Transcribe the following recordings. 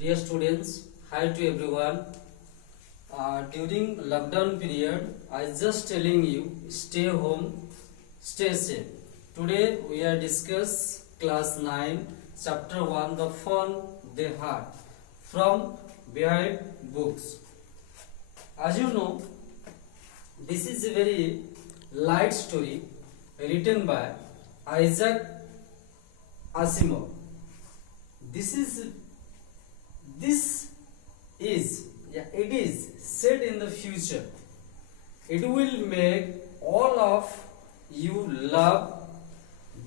Dear students, hi to everyone. During lockdown period, I just telling you, stay home, stay safe. Today we are discuss class 9, chapter 1, the fun they had from behind books. As you know, this is a very light story written by Isaac Asimov. This is set in the future. It will make all of you love.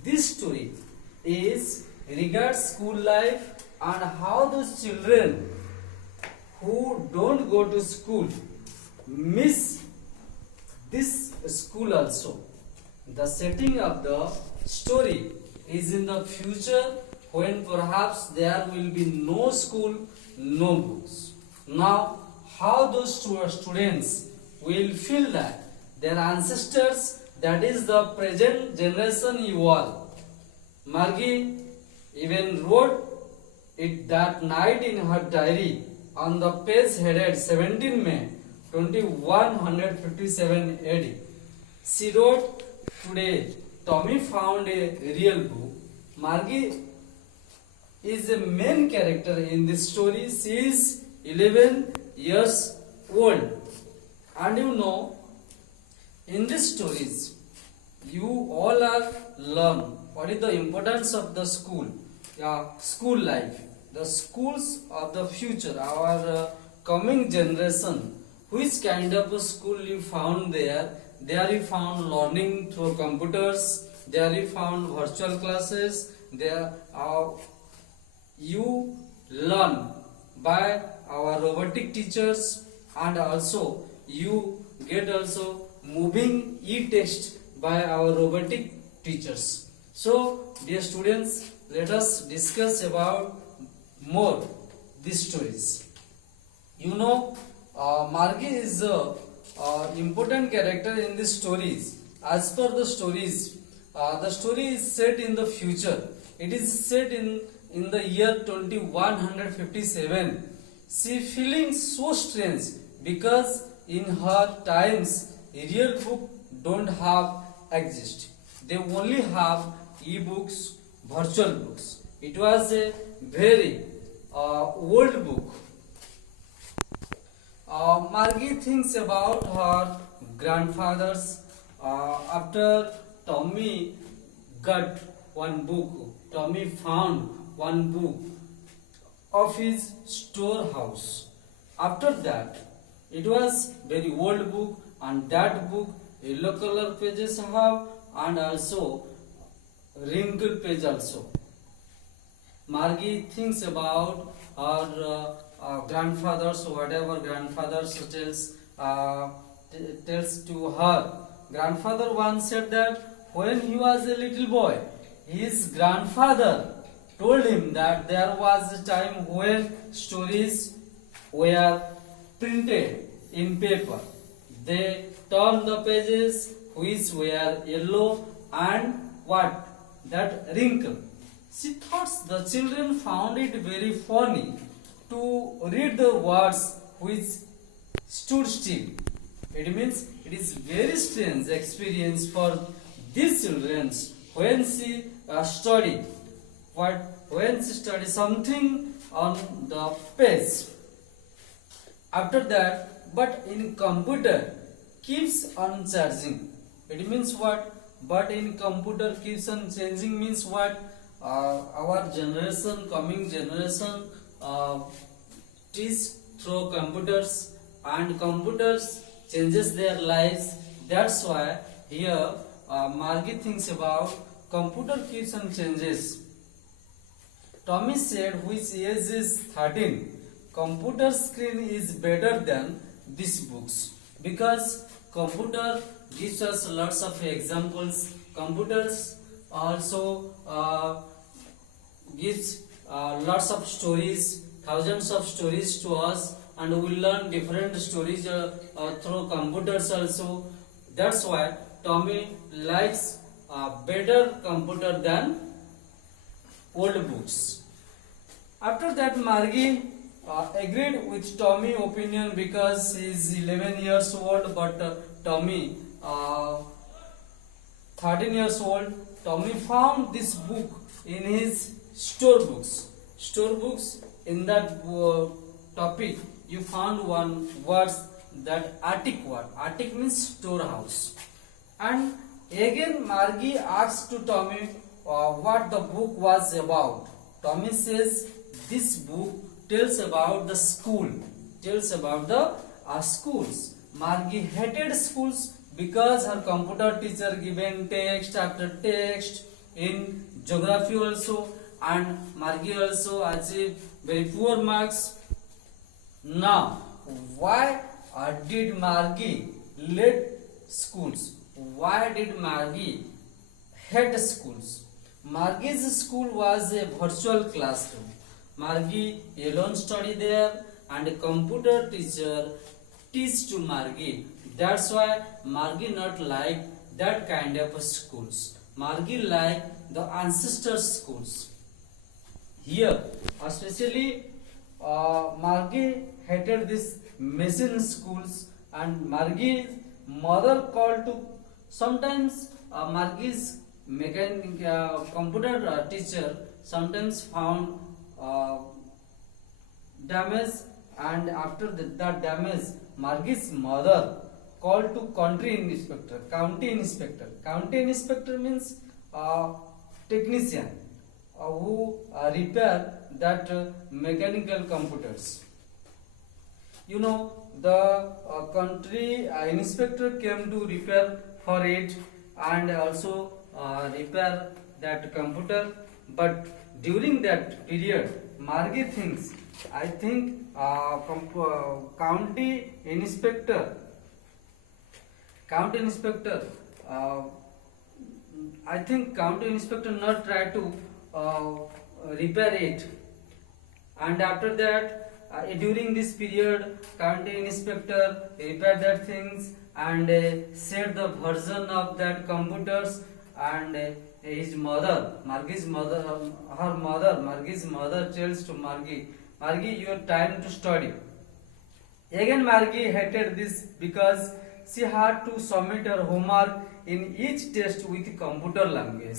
This story is regards school life and how those children who don't go to school miss this school also. The setting of the story is in the future when perhaps there will be no school, no books. Now, how those students will feel that their ancestors, that is the present generation evolve. Margie even wrote it that night in her diary on the page headed 17 May 2157 AD. She wrote, "Today, Tommy found a real book." Margie is the main character in this story. She is 11 years old. And you know, in these stories, you all are learn what is the importance of the school, school life, the schools of the future, our coming generation. Which kind of a school you found there? There you found learning through computers. There you found virtual classes. There you learn by our robotic teachers, and also you get also moving e-text by our robotic teachers. So dear students, let us discuss about more these stories. You know, Margie is a important character in these stories. As per the story is set in the future. It is set in the year 2157. She feeling so strange because in her times real book don't have exist. They only have e-books, virtual books. It was a very old book. Margie thinks about her grandfathers. After Tommy got one book, Tommy found one book of his storehouse. After that, it was very old book, and that book yellow color pages have, and also wrinkled page also. Margie thinks about her grandfathers, whatever grandfathers tells to her. Grandfather once said that when he was a little boy, his grandfather told him that there was a time when stories were printed in paper. They turned the pages which were yellow and what? That wrinkle. She thought the children found it very funny to read the words which stood still. It means it is very strange experience for these children when she study something on the page. After that, but in computer keeps on charging. It means what? But in computer keeps on changing means what? Our generation, coming generation, teach through computers, and computers changes their lives. That's why here Margie thinks about computer keeps on changes. Tommy said, which age is 13. Computer screen is better than these books because computer gives us lots of examples. Computers also gives lots of stories, thousands of stories to us, and we learn different stories through computers also. That's why Tommy likes better computer than old books. After that, Margie agreed with Tommy opinion because he is 11 years old, but Tommy 13 years old. Tommy found this book in his store books. Store books, in that topic you found one words, that attic word. Attic means storehouse. And again Margie asks to Tommy what the book was about. Tommy says this book tells about the school, tells about the schools. Margie hated schools because her computer teacher given text after text in geography also, and Margie also achieved very poor marks. Now, why did Margie let schools? Why did Margie hate schools? Margie's school was a virtual classroom. Margie alone studied there, and a computer teacher teach to Margie. That's why Margie not like that kind of schools. Margie like the ancestor schools. Here, especially Margie hated this machine schools, and Margie's mother called to sometimes Margie's mechanic computer teacher sometimes found damage, and after that damage, Margie's mother called to county inspector. County inspector means technician who repair that mechanical computers. You know, the country inspector came to repair for it, and also repair that computer. But during that period, Margie thinks, I think county inspector, I think county inspector not try to repair it, and after that during this period county inspector repair that things and set the version of that computers, and his mother, Margie's mother, Margie's mother tells to Margie, your time to study. Again Margie hated this because she had to submit her homework in each test with computer language.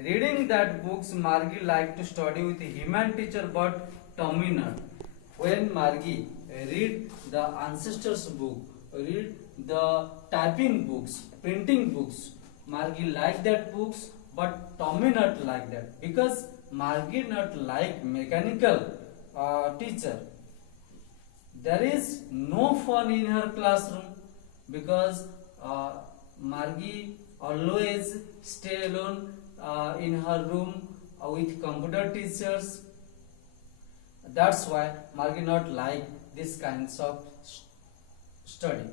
Reading that books, Margie liked to study with a human teacher, but Tommy not. When Margie read the ancestors book, read the typing books, printing books, Margie liked that books, but Tommy not like that, because Margie not like mechanical teacher. There is no fun in her classroom because Margie always stay alone in her room with computer teachers. That's why Margie not like this kinds of study.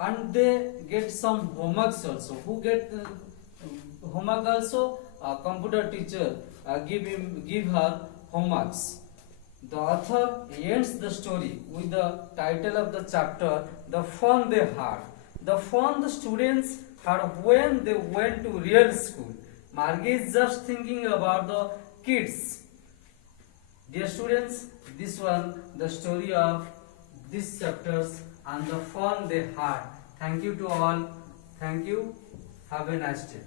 And they get some homeworks also. Who get homework also? Computer teacher give her homeworks. The author ends the story with the title of the chapter, The Fun They Had. The fun the students had when they went to real school. Margie is just thinking about the kids. Dear students, this one the story of these chapters and the fun they had. Thank you to all. Thank you. Have a nice day.